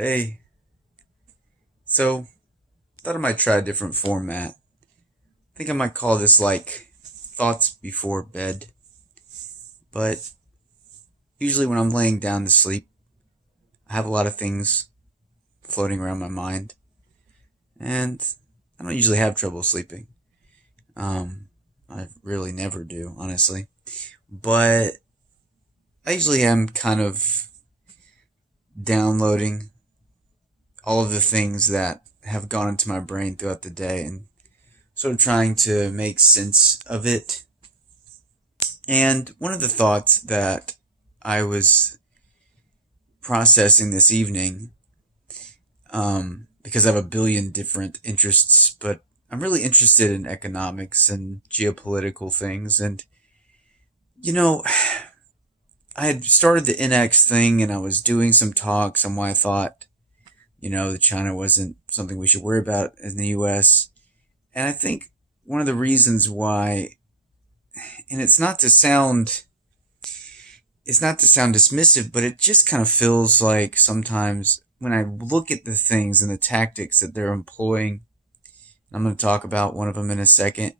Hey, so thought I might try a different format. I think I might call this like thoughts before bed. But usually when I'm laying down to sleep, I have a lot of things floating around my mind, and I don't usually have trouble sleeping. Um, I really never do, honestly. But I usually am kind of downloading all of the things that have gone into my brain throughout the day and sort of trying to make sense of it. And one of the thoughts that I was processing this evening, because I have a billion different interests, but I'm really interested in economics and geopolitical things. And, you know, I had started the NX thing and I was doing some talks on why I thought, that China wasn't something we should worry about in the US. And I think one of the reasons why, and it's not to sound dismissive, but it just kind of feels like sometimes when I look at the things and the tactics that they're employing, and I'm going to talk about one of them in a second,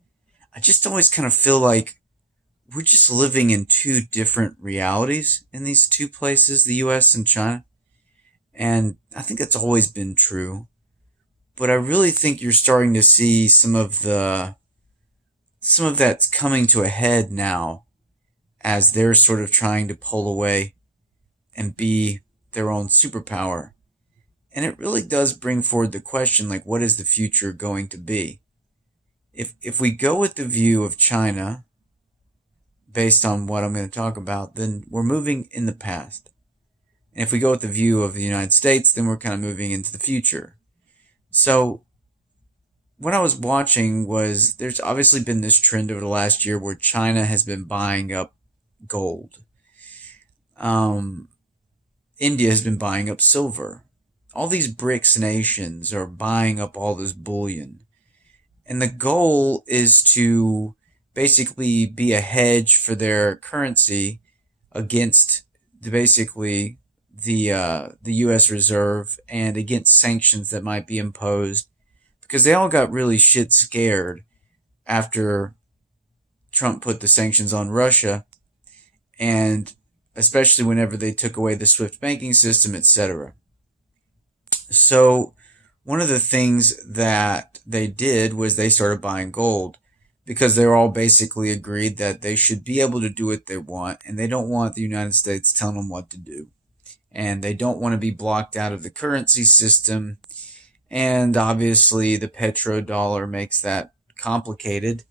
I just always kind of feel like we're just living in two different realities in these two places, the US and China. And I think that's always been true. But I really think you're starting to see some of that's coming to a head now as they're sort of trying to pull away and be their own superpower. And it really does bring forward the question, like, what is the future going to be? If we go with the view of China, based on what I'm going to talk about, then we're moving in the past. And if we go with the view of the United States, then we're kind of moving into the future. So what I was watching was there's obviously been this trend over the last year where China has been buying up gold. Um, India has been buying up silver. All these BRICS nations are buying up all this bullion. And the goal is to basically be a hedge for their currency against basically the U.S. Reserve and against sanctions that might be imposed, because they all got really shit scared after Trump put the sanctions on Russia, and especially whenever they took away the SWIFT banking system, etc. So one of the things that they did was they started buying gold because they were all basically agreed that they should be able to do what they want, and they don't want the United States telling them what to do. And they don't want to be blocked out of the currency system. And obviously the petrodollar makes that complicated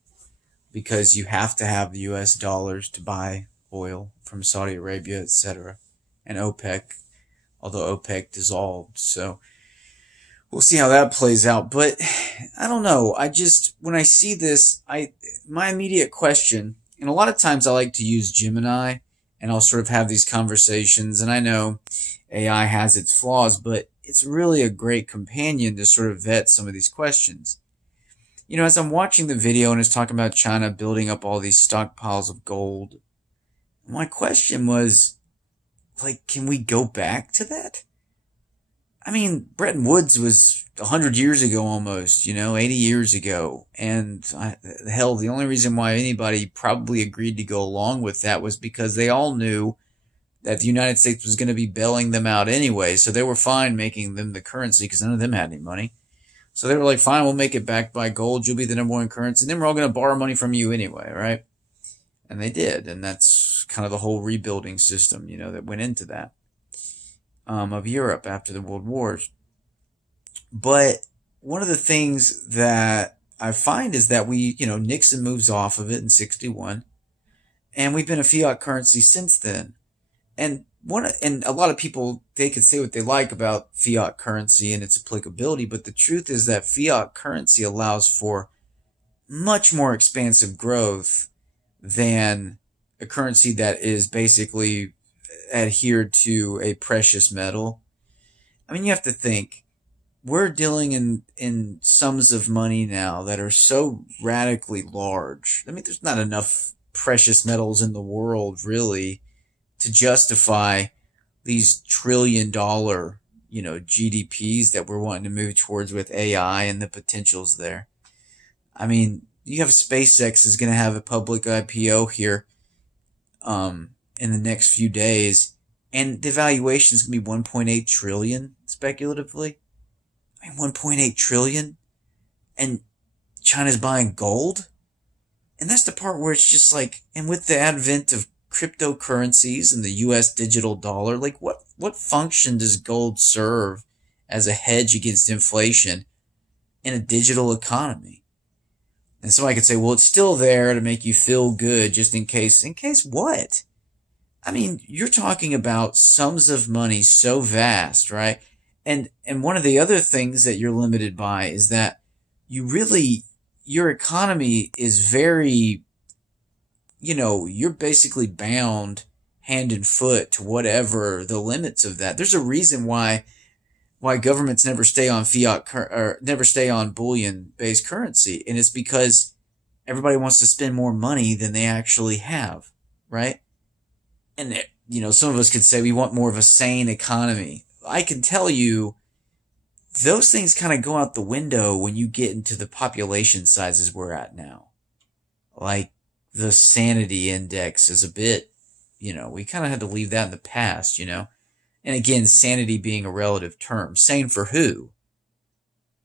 because you have to have the US dollars to buy oil from Saudi Arabia, etc. And OPEC, although OPEC dissolved. So we'll see how that plays out. But I don't know. When I see this, my immediate question, and a lot of times I like to use Gemini and I'll sort of have these conversations. And I know AI has its flaws, but it's really a great companion to sort of vet some of these questions. As I'm watching the video and it's talking about China building up all these stockpiles of gold, my question was, like, can we go back to that? I mean, Bretton Woods was 100 years ago almost, 80 years ago. And hell, the only reason why anybody probably agreed to go along with that was because they all knew that the United States was going to be bailing them out anyway. So they were fine making them the currency because none of them had any money. So they were like, fine, we'll make it backed by gold. You'll be the number one currency. And then we're all going to borrow money from you anyway, right? And they did. And that's kind of the whole rebuilding system, that went into that. Of Europe after the World Wars. But one of the things that I find is that Nixon moves off of it in 61, and we've been a fiat currency since then. And a lot of people, they can say what they like about fiat currency and its applicability, but the truth is that fiat currency allows for much more expansive growth than a currency that is basically adhered to a precious metal. I mean, you have to think, we're dealing in sums of money now that are so radically large. I mean, there's not enough precious metals in the world, really, to justify these $1 trillion GDPs that we're wanting to move towards with AI and the potentials there. I mean, you have SpaceX is going to have a public IPO here in the next few days, and the valuation is going to be 1.8 trillion speculatively. I mean, 1.8 trillion, and China's buying gold. And that's the part where it's just like, and with the advent of cryptocurrencies and the US digital dollar, like what function does gold serve as a hedge against inflation in a digital economy? And somebody could say, well, it's still there to make you feel good just in case. In case what? I mean, you're talking about sums of money so vast, right? And one of the other things that you're limited by is that your economy is very, you're basically bound hand and foot to whatever the limits of that. There's a reason why governments never stay on or never stay on bullion based currency, and it's because everybody wants to spend more money than they actually have, right? And some of us could say we want more of a sane economy. I can tell you those things kind of go out the window when you get into the population sizes we're at now. Like the sanity index is a bit, we kind of had to leave that in the past, And again, sanity being a relative term. Sane for who?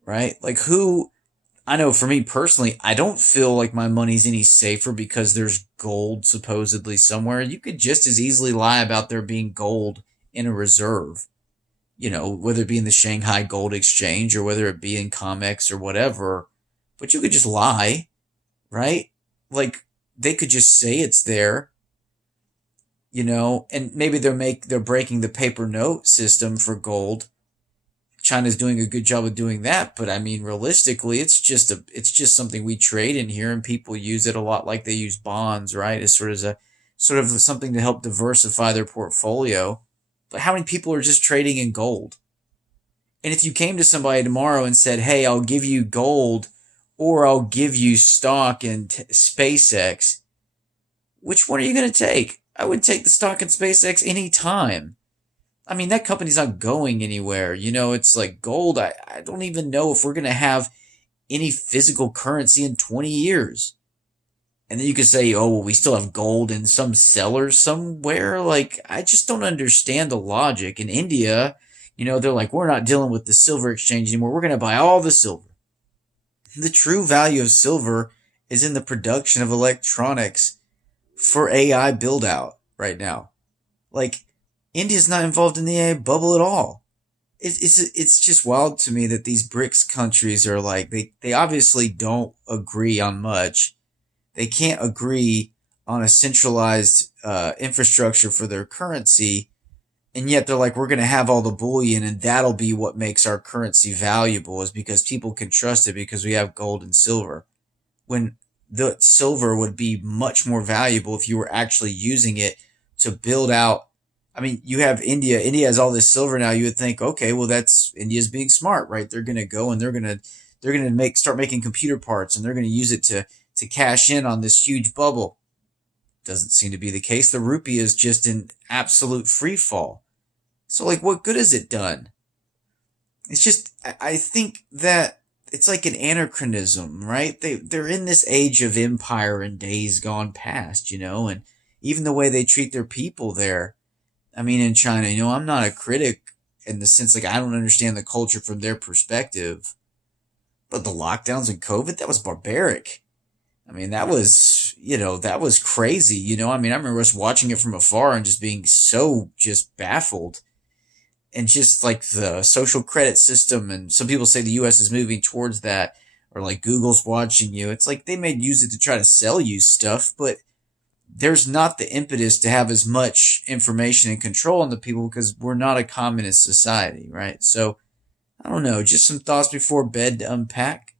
Right? Like who? I know for me personally, I don't feel like my money's any safer because there's gold supposedly somewhere. You could just as easily lie about there being gold in a reserve. Whether it be in the Shanghai Gold Exchange or whether it be in COMEX or whatever, but you could just lie, right? Like they could just say it's there, and maybe they're breaking the paper note system for gold. China's doing a good job of doing that, but I mean, realistically, it's just something we trade in here, and people use it a lot like they use bonds, right? As sort of something to help diversify their portfolio. But how many people are just trading in gold? And if you came to somebody tomorrow and said, hey, I'll give you gold or I'll give you stock in SpaceX, which one are you going to take? I would take the stock in SpaceX any time. I mean, that company's not going anywhere. It's like gold. I don't even know if we're going to have any physical currency in 20 years. And then you could say, oh, well, we still have gold in some cellars somewhere. Like, I just don't understand the logic. In India, they're like, we're not dealing with the silver exchange anymore. We're going to buy all the silver. The true value of silver is in the production of electronics for AI build out right now. Like, India's not involved in the AI bubble at all. It's just wild to me that these BRICS countries are like, they obviously don't agree on much. They can't agree on a centralized infrastructure for their currency, and yet they're like, we're going to have all the bullion, and that'll be what makes our currency valuable, is because people can trust it because we have gold and silver. When the silver would be much more valuable if you were actually using it to build out. I mean, you have India. India has all this silver now. You would think, okay, well, that's India's being smart, right? They're going to go and they're going to start making computer parts, and they're going to use it to cash in on this huge bubble. Doesn't seem to be the case. The rupee is just in absolute free fall. So like, what good has it done? It's just, I think that it's like an anachronism, right? They're in this age of empire and days gone past, and even the way they treat their people there. I mean, in China, I'm not a critic in the sense, like, I don't understand the culture from their perspective, but the lockdowns and COVID, that was barbaric. I mean, that was crazy, I mean, I remember us watching it from afar and just being so just baffled. And just like the social credit system, and some people say the US is moving towards that, or like Google's watching you. It's like they may use it to try to sell you stuff, but there's not the impetus to have as much information and control on the people because we're not a communist society, right? So, I don't know, just some thoughts before bed to unpack.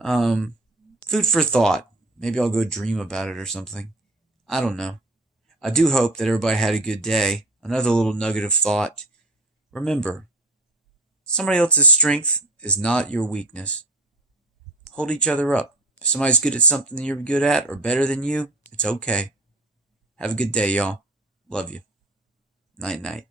Food for thought. Maybe I'll go dream about it or something. I don't know. I do hope that everybody had a good day. Another little nugget of thought. Remember, somebody else's strength is not your weakness. Hold each other up. If somebody's good at something that you're good at or better than you, it's okay. Have a good day, y'all. Love you. Night, night.